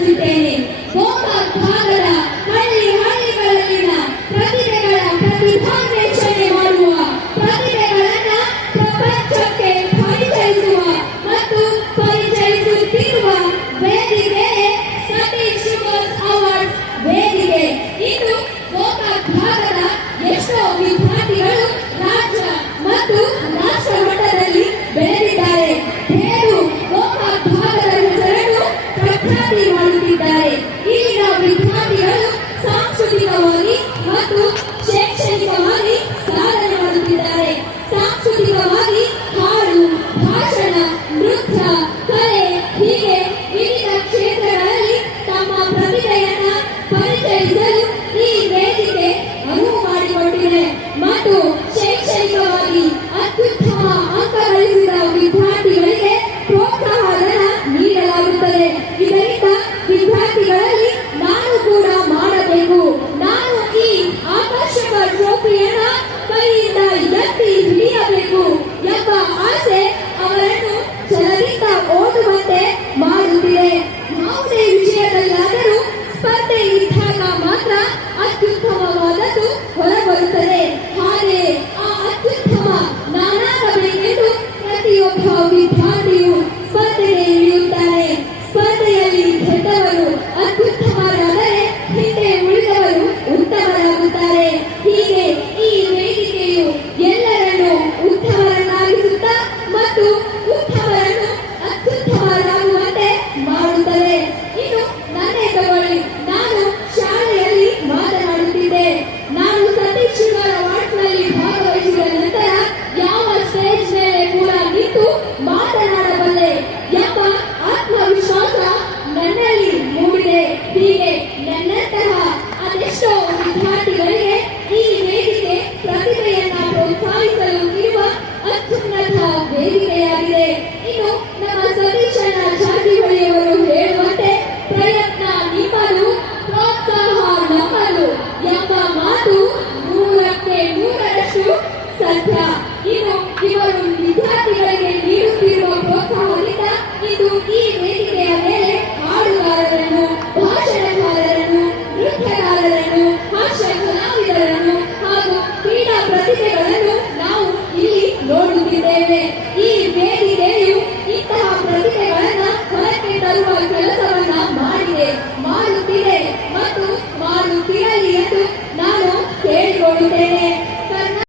ತಿಳಿಸಿದ್ದೇನೆ ಗೋಕಾಕ್ ಹಳ್ಳಿ ಹಳ್ಳಿಗಳಲ್ಲಿನ ಪ್ರತಿಭೆಗಳ ಪ್ರತಿಭಾನ್ವೇಷಣೆ ಮಾಡುವ ಪ್ರಪಂಚಕ್ಕೆ ಪರಿಚಯಿಸುವ ಮತ್ತು ಪರಿಚಯಿಸುತ್ತಿರುವ ವೇದಿಕೆ ಸತೀಶ್ ವೇದಿಕೆ. ಇದು ಗೋಕಾಕ್ ಭಾಗದ ವಿದ್ಯಾರ್ಥಿಗಳು ರಾಜ್ಯ ಮತ್ತು ರಾಷ್ಟ್ರ ಮಟ್ಟದಲ್ಲಿ ಬೆಳೆದಿದ್ದಾರೆ. ೇರು ಗೋಕಾಕ್ ಭಾಗದ ಹೆಸರನ್ನು ಪ್ರಖ್ಯಾತಿ Matu. favorito. ಮಾತನಾಡಬಲ್ಲೆ ಎಂಬ ಆತ್ಮವಿಶ್ವಾಸ ನನ್ನಲ್ಲಿ ಮೂಡಿದೆ. ಹೀಗೆ ನನ್ನಂತಹ ಅದೆಷ್ಟೋ ವಿದ್ಯಾರ್ಥಿಗಳಿಗೆ ಈ ವೇದಿಕೆ ಪ್ರತಿಭೆಯನ್ನ ಪ್ರೋತ್ಸಾಹಿಸಲು ಇರುವ ಅತ್ಯುನ್ನತ ವೇದಿಕೆಯಾಗಿದೆ. ಇನ್ನು ನಮ್ಮ ಸತೀಶನ ಜಾರಕಿಹೊಳಿಯವರು ಹೇಳುವಂತೆ ಪ್ರಯತ್ನ ನಿಮ್ಮಲು ಪ್ರೋತ್ಸಾಹ ನಮ್ಮಲು ಎಂಬ ಮಾತು ನೂರಕ್ಕೆ ನೂರರಷ್ಟು ಸತ್ಯ. ustedes